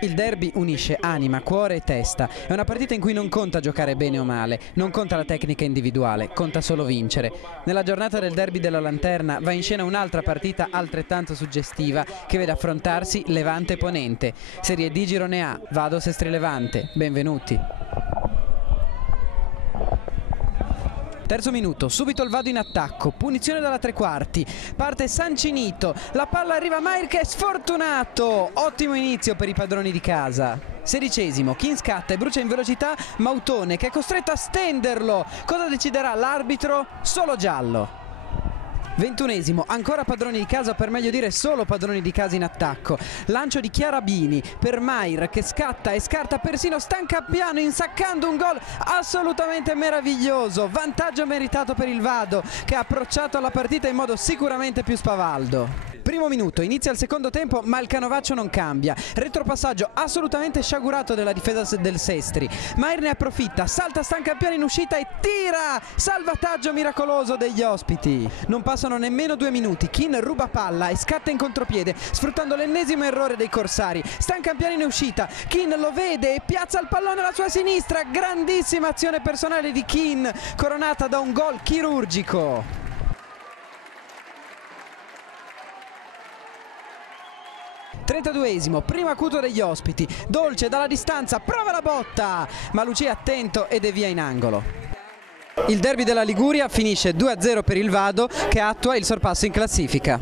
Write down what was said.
Il derby unisce anima, cuore e testa. È una partita in cui non conta giocare bene o male, non conta la tecnica individuale, conta solo vincere. Nella giornata del derby della Lanterna va in scena un'altra partita altrettanto suggestiva che vede affrontarsi Levante e Ponente. Serie D Girone A, Vado Sestri Levante. Benvenuti. Terzo minuto, subito il Vado in attacco, punizione dalla tre quarti, parte Sancinito, la palla arriva a Mair che è sfortunato, ottimo inizio per i padroni di casa. 16esimo, Kin scatta e brucia in velocità Mautone che è costretto a stenderlo, cosa deciderà l'arbitro? Solo giallo. 21esimo, ancora padroni di casa, o per meglio dire solo padroni di casa in attacco. Lancio di Chiarabini per Mair che scatta e scarta persino Stancappiano insaccando un gol assolutamente meraviglioso. Vantaggio meritato per il Vado che ha approcciato alla partita in modo sicuramente più spavaldo. Primo minuto, inizia il secondo tempo ma il canovaccio non cambia. Retropassaggio assolutamente sciagurato della difesa del Sestri. Mair ne approfitta, salta Stancappiano in uscita e tira! Salvataggio miracoloso degli ospiti. Non passano nemmeno 2 minuti, Kin ruba palla e scatta in contropiede sfruttando l'ennesimo errore dei corsari. Stancappiano in uscita, Kin lo vede e piazza il pallone alla sua sinistra. Grandissima azione personale di Kin, coronata da un gol chirurgico. 32esimo, primo acuto degli ospiti, Dolce dalla distanza, prova la botta, ma Lucia è attento e devia in angolo. Il derby della Liguria finisce 2-0 per il Vado che attua il sorpasso in classifica.